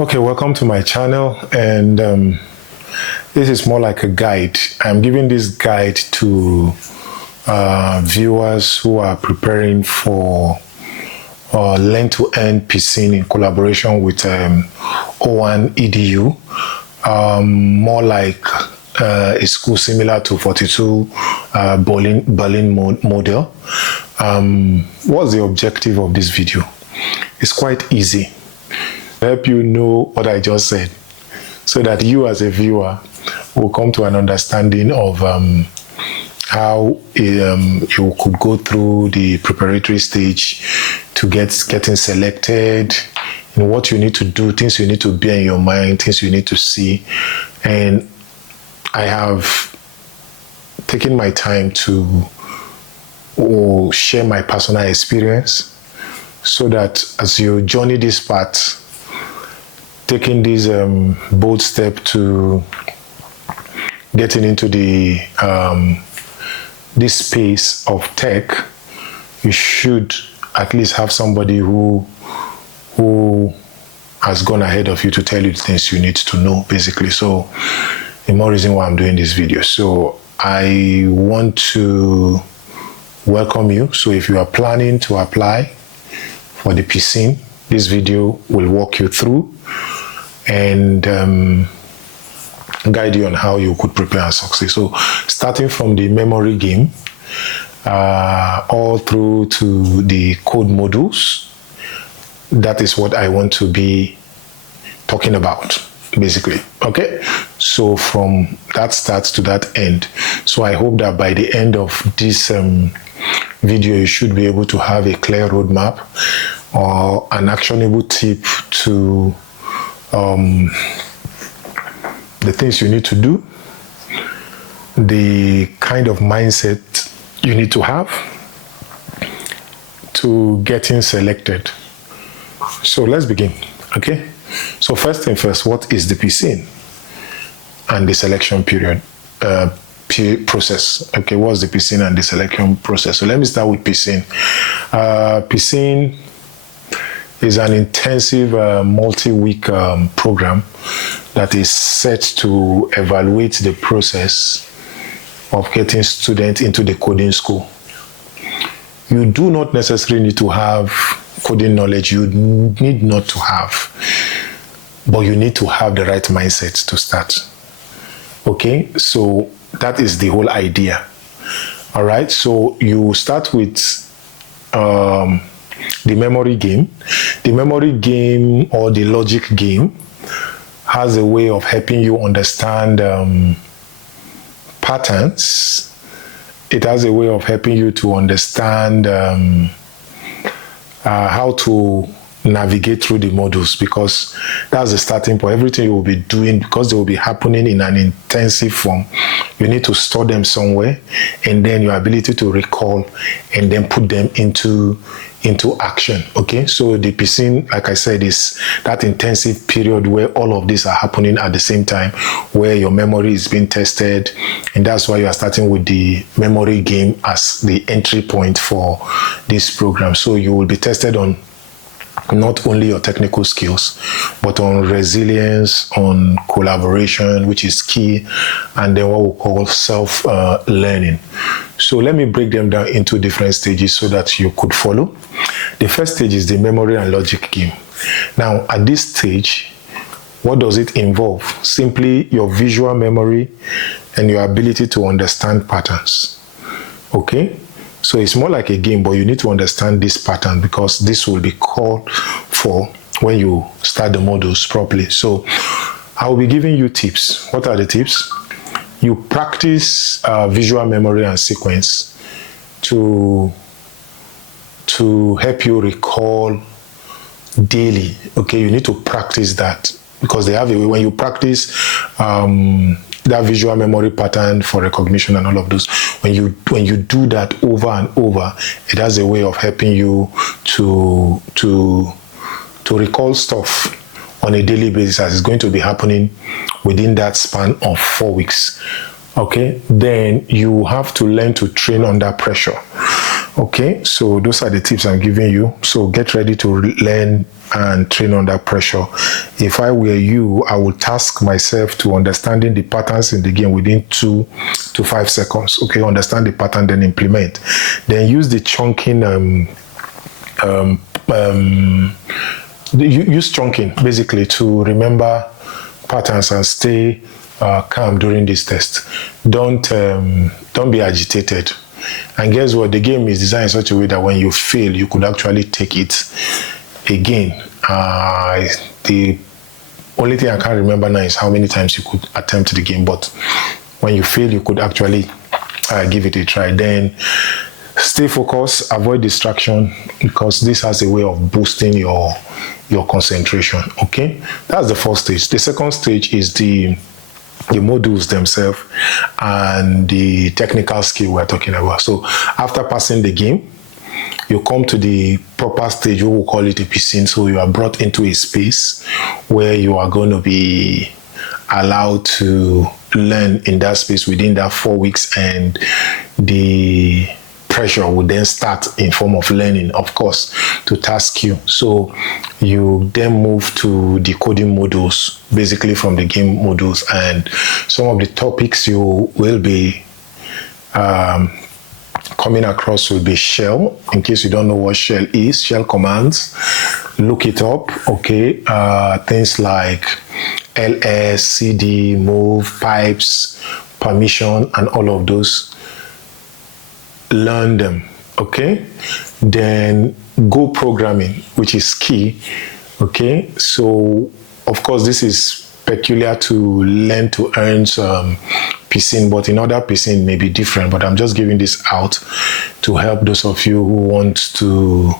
Okay, welcome to my channel, and this is more like a guide. I'm giving this guide to viewers who are preparing for Learn2Earn Piscine in collaboration with O1 EDU, more like a school similar to 42 Berlin model. What's the objective of this video? It's quite easy. Help you know what I just said, so that you as a viewer will come to an understanding of how you could go through the preparatory stage to getting selected, and what you need to do, things you need to bear in your mind, things you need to see. And I have taken my time to share my personal experience, so that as you journey this path, taking this bold step to getting into the this space of tech, you should at least have somebody who has gone ahead of you to tell you the things you need to know, basically. So the more reason why I'm doing this video. So I want to welcome you. So if you are planning to apply for the piscine, this video will walk you through and guide you on how you could prepare and succeed. So starting from the memory game all through to the code modules, that is what I want to be talking about, basically. Okay, so from that start to that end. So I hope that by the end of this video, you should be able to have a clear roadmap or an actionable tip to the things you need to do, the kind of mindset you need to have to getting selected. So let's begin. Okay, so first thing first, what is the piscine and the selection period process? Okay, what's the piscine and the selection process? So let me start with piscine. Piscine is an intensive multi-week program that is set to evaluate the process of getting students into the coding school. You do not necessarily need to have coding knowledge. You need not to have, but you need to have the right mindset to start. Okay, so that is the whole idea. All right, so you start with the memory game. The memory game or the logic game has a way of helping you understand patterns. It has a way of helping you to understand how to navigate through the modules, because that's the starting point. Everything you will be doing, because they will be happening in an intensive form, you need to store them somewhere, and then your ability to recall and then put them into action. Okay, so the piscine, like I said, is that intensive period where all of these are happening at the same time, where your memory is being tested, and that's why you are starting with the memory game as the entry point for this program. So you will be tested on not only your technical skills, but on resilience, on collaboration, which is key, and then what we call self-learning. So let me break them down into different stages so that you could follow. The first stage is the memory and logic game. Now, at this stage, what does it involve? Simply your visual memory and your ability to understand patterns. Okay? So it's more like a game, but you need to understand this pattern, because this will be called for when you start the modules properly. So I will be giving you tips. What are the tips? You practice visual memory and sequence to help you recall daily. Okay, you need to practice that, because they have a way when you practice that visual memory pattern for recognition and all of those. When you do that over and over, it has a way of helping you to recall stuff on a daily basis, as it's going to be happening within that span of 4 weeks. Okay, then you have to learn to train under pressure. Okay, so those are the tips I'm giving you. So get ready to learn and train under pressure. If I were you, I would task myself to understanding the patterns in the game within 2 to 5 seconds. Okay, understand the pattern, then implement. Then use the chunking use chunking basically to remember patterns and stay calm during this test. Don't be agitated. And guess what? The game is designed in such a way that when you fail, you could actually take it again. The only thing I can't remember now is how many times you could attempt the game. But when you fail, you could actually give it a try. Then stay focused, avoid distraction, because this has a way of boosting your concentration. Okay, that's the first stage. The second stage is the modules themselves and the technical skill we're talking about. So after passing the game, you come to the proper stage, we will call it a piscine. So you are brought into a space where you are going to be allowed to learn in that space within that 4 weeks, and the pressure will then start in form of learning, of course, to task you. So you then move to the coding modules, basically from the game modules, and some of the topics you will be coming across will be shell. In case you don't know what shell is, shell commands, look it up. Okay, things like ls, cd, move, pipes, permission, and all of those. Learn them. Okay, then go programming, which is key. Okay, so of course this is peculiar to Learn2Earn Piscine, but in other piscine may be different, but I'm just giving this out to help those of you who want to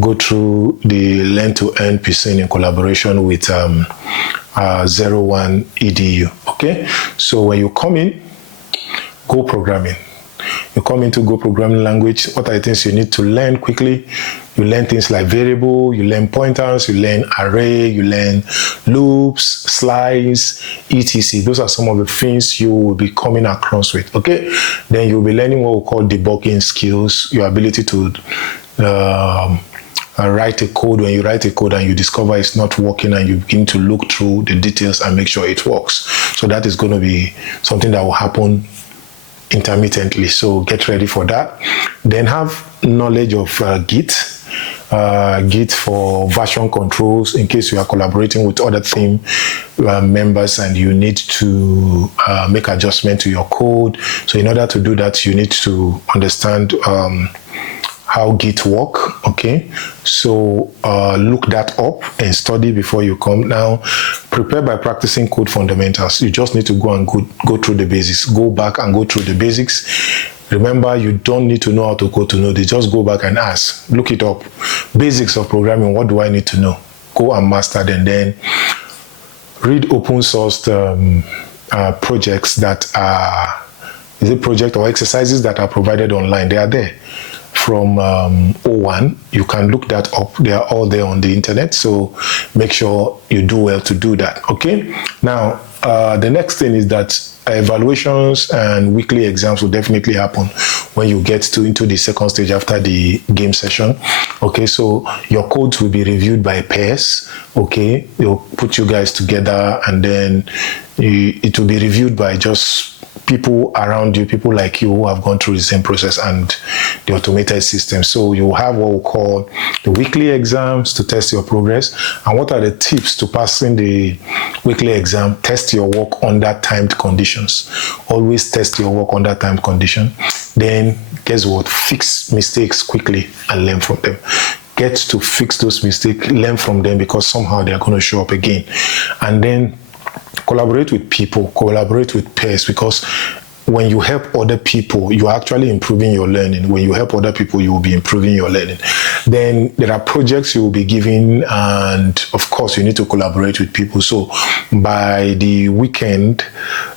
go through the Learn2Earn Piscine in collaboration with 01 EDU. Okay, so when you come in, go programming. You come into Go programming language, what are the things you need to learn quickly? You learn things like variable, you learn pointers, you learn array, you learn loops, slice, etc. Those are some of the things you will be coming across with, okay? Then you'll be learning what we call debugging skills, your ability to write a code. When you write a code and you discover it's not working, and you begin to look through the details and make sure it works. So that is going to be something that will happen intermittently, so get ready for that. Then have knowledge of Git for version controls, in case you are collaborating with other team members and you need to make adjustment to your code. So in order to do that, you need to understand how Git work. Okay, so look that up and study before you come. Now, prepare by practicing code fundamentals. You just need to go and go through the basics. Go back and go through the basics. Remember, you don't need to know how to code to know this. Just go back and ask. Look it up. Basics of programming. What do I need to know? Go and master them. Then read open source projects that are project or exercises that are provided online. They are there. From 01, you can look that up. They are all there on the internet, so make sure you do well to do that. Okay, now the next thing is that evaluations and weekly exams will definitely happen when you get into the second stage after the game session. Okay, so your codes will be reviewed by peers. Okay, they'll put you guys together, and then it will be reviewed by just people around you, people like you who have gone through the same process and the automated system. So you have what we call the weekly exams to test your progress. And what are the tips to passing the weekly exam? Test your work under timed conditions. Always test your work under timed condition. Then guess what? Fix mistakes quickly and learn from them. Get to fix those mistakes, learn from them, because somehow they are going to show up again. And then collaborate with people, collaborate with peers, because when you help other people, you are actually improving your learning. When you help other people, you will be improving your learning. Then there are projects you will be given, and of course, you need to collaborate with people. So by the weekend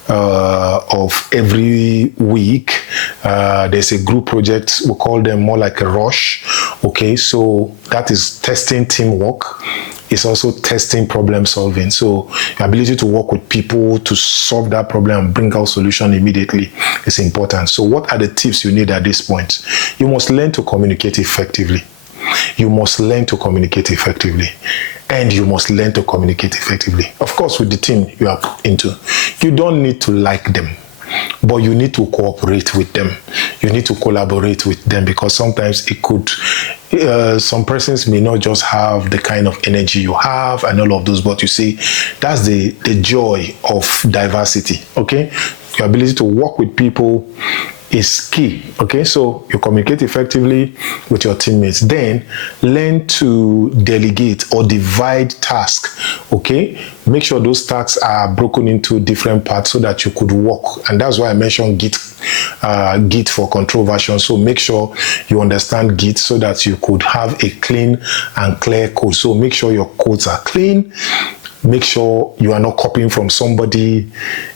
of every week, there's a group project. We call them more like a rush. Okay, so that is testing teamwork. is also testing, problem solving. So your ability to work with people to solve that problem and bring out solution immediately is important. So what are the tips you need at this point? You must learn to communicate effectively. You must learn to communicate effectively. And you must learn to communicate effectively. Of course, with the team you are into, you don't need to like them, but you need to cooperate with them. You need to collaborate with them, because sometimes it could, some persons may not just have the kind of energy you have and all of those, but you see, that's the joy of diversity, okay? Your ability to work with people is key, okay? So you communicate effectively with your teammates. Then learn to delegate or divide tasks, okay? Make sure those tasks are broken into different parts so that you could work. And that's why I mentioned Git for control version. So make sure you understand Git so that you could have a clean and clear code. So make sure your codes are clean. Make sure you are not copying from somebody.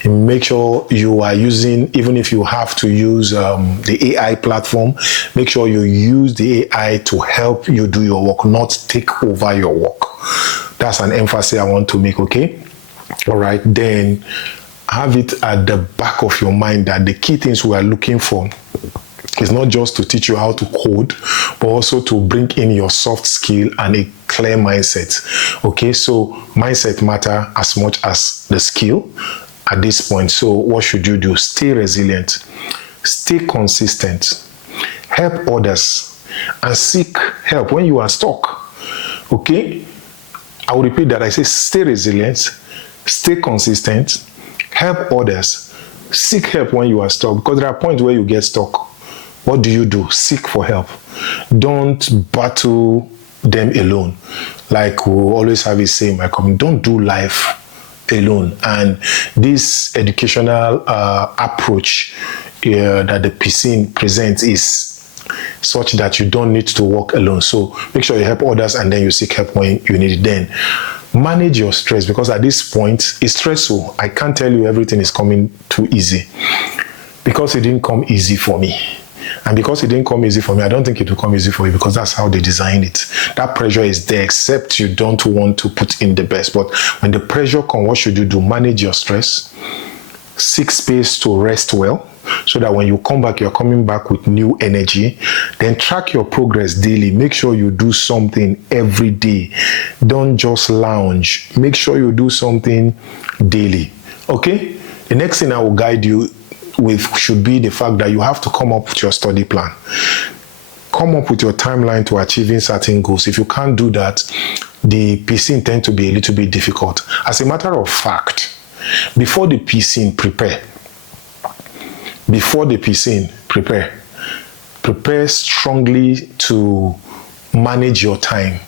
Make sure you are using, even if you have to use the AI platform, make sure you use the AI to help you do your work, not take over your work. That's an emphasis I want to make, okay? All right, then have it at the back of your mind that the key things we are looking for is not just to teach you how to code, but also to bring in your soft skill and a clear mindset. Okay, so mindset matter as much as the skill at this point. So what should you do? Stay resilient, stay consistent, help others, and seek help when you are stuck. Okay, I will repeat that. I say stay resilient, stay consistent, help others, seek help when you are stuck, because there are points where you get stuck. What do? Seek for help. Don't battle them alone. Like we always have a saying, my company, don't do life alone. And this educational approach that the Piscine presents is such that you don't need to work alone. So make sure you help others and then you seek help when you need it. Then manage your stress, because at this point it's stressful. I can't tell you everything is coming too easy, because it didn't come easy for me. And because it didn't come easy for me, I don't think it will come easy for you, because that's how they designed it. That pressure is there, except you don't want to put in the best. But when the pressure comes, what should you do? Manage your stress. Seek space to rest well, so that when you come back, you're coming back with new energy. Then track your progress daily. Make sure you do something every day. Don't just lounge. Make sure you do something daily. Okay? The next thing I will guide you with should be the fact that you have to come up with your study plan. Come up with your timeline to achieving certain goals. If you can't do that, the Piscine tends to be a little bit difficult. As a matter of fact, before the Piscine, prepare. Before the Piscine, prepare. Prepare strongly to manage your time.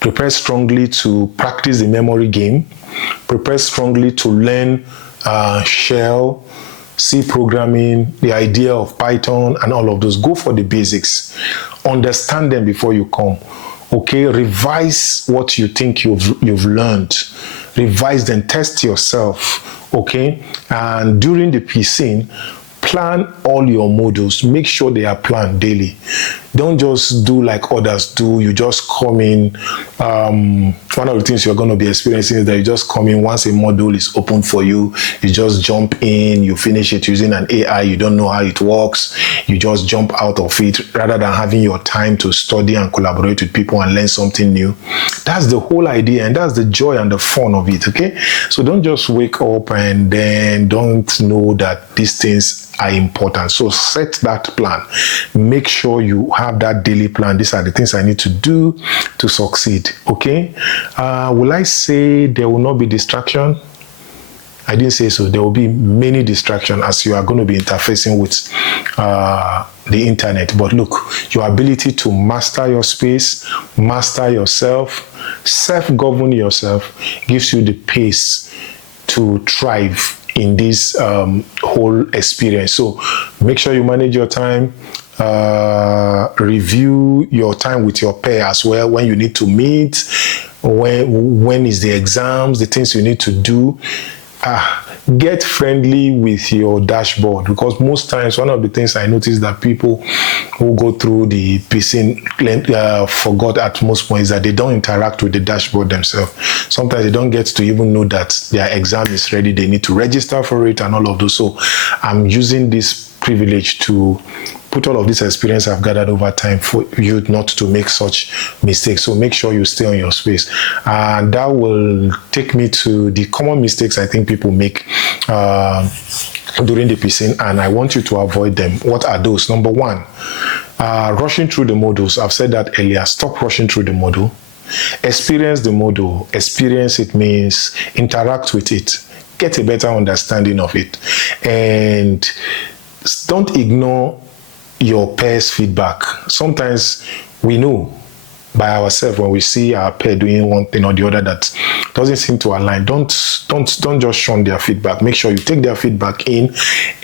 Prepare strongly to practice the memory game. Prepare strongly to learn Shell, C programming, the idea of Python, and all of those. Go for the basics. Understand them before you come. Okay, revise what you think you've learned. Revise them, test yourself. Okay, and during the Piscine, plan all your modules. Make sure they are planned daily. Don't just do like others do. You just come in. One of the things you're going to be experiencing is that you just come in once a module is open for you. You just jump in. You finish it using an AI. You don't know how it works. You just jump out of it rather than having your time to study and collaborate with people and learn something new. That's the whole idea, and that's the joy and the fun of it. Okay, so don't just wake up and then don't know that these things are important. So set that plan. Make sure you have that daily plan. These are the things I need to do to succeed. Okay, will I say there will not be distraction? I didn't say so. There will be many distractions as you are going to be interfacing with the internet. But look, your ability to master your space, master yourself, self-govern yourself gives you the pace to thrive in this whole experience. So make sure you manage your time. Review your time with your peer as well, when you need to meet, when is the exams, the things you need to do. get friendly with your dashboard, because most times one of the things I notice that people who go through the piscine forgot at most points that they don't interact with the dashboard themselves. Sometimes they don't get to even know that their exam is ready. They need to register for it and all of those. So I'm using this privilege to put all of this experience I've gathered over time for you not to make such mistakes. So make sure you stay on your space. And that will take me to the common mistakes I think people make during the piscine, and I want you to avoid them. What are those? Number one, rushing through the modules. I've said that earlier. Stop rushing through the module. Experience the module. Experience it means interact with it. Get a better understanding of it. And don't ignore your peers' feedback. Sometimes we know by ourselves when we see our peer doing one thing or the other that doesn't seem to align. Don't just shun their feedback. Make sure you take their feedback in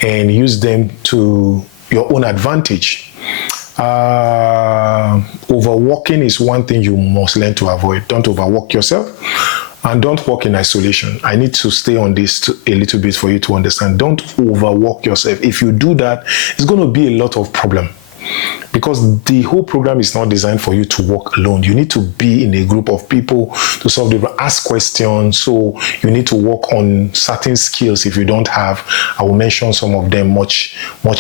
and use them to your own advantage. Overworking is one thing you must learn to avoid. Don't overwork yourself. And don't work in isolation. I need to stay on this a little bit for you to understand. Don't overwork yourself. If you do that, it's going to be a lot of problem, because the whole program is not designed for you to work alone. You need to be in a group of people to solve the problem, ask questions. So you need to work on certain skills if you don't have. I will mention some of them much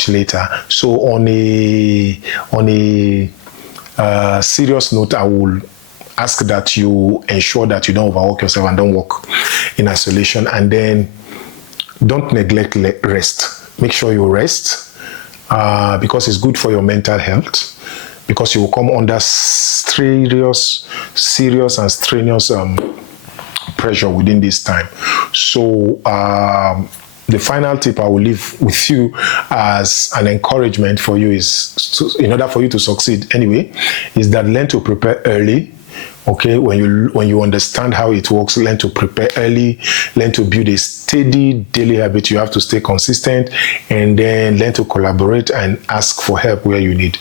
later. So on a serious note, I will ask that you ensure that you don't overwork yourself and don't work in isolation. And then don't neglect rest. Make sure you rest because it's good for your mental health, because you will come under serious and strenuous pressure within this time. So the final tip I will leave with you as an encouragement for you is, in order for you to succeed anyway, is that learn to prepare early. Okay, when you understand how it works, learn to prepare early, learn to build a steady daily habit. You have to stay consistent, and then learn to collaborate and ask for help where you need.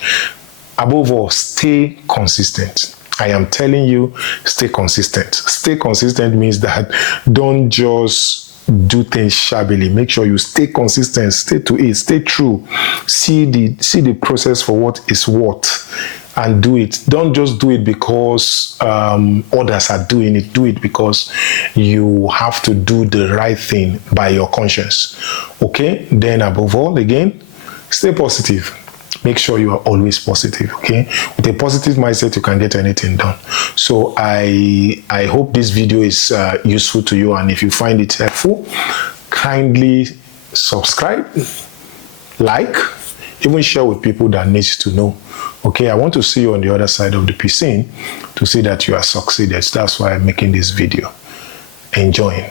Above all, stay consistent. I am telling you, stay consistent. Stay consistent means that don't just do things shabbily. Make sure you stay consistent, stay to it, stay true. See the process for what it's worth. And do it. Don't just do it because others are doing it. Do it because you have to do the right thing by your conscience. Okay? Then above all, again, stay positive. Make sure you are always positive. Okay? With a positive mindset, you can get anything done. So I hope this video is useful to you. And if you find it helpful, kindly subscribe, like, even share with people that need to know. Okay, I want to see you on the other side of the piscine to see that you are succeeded. That's why I'm making this video. Enjoying.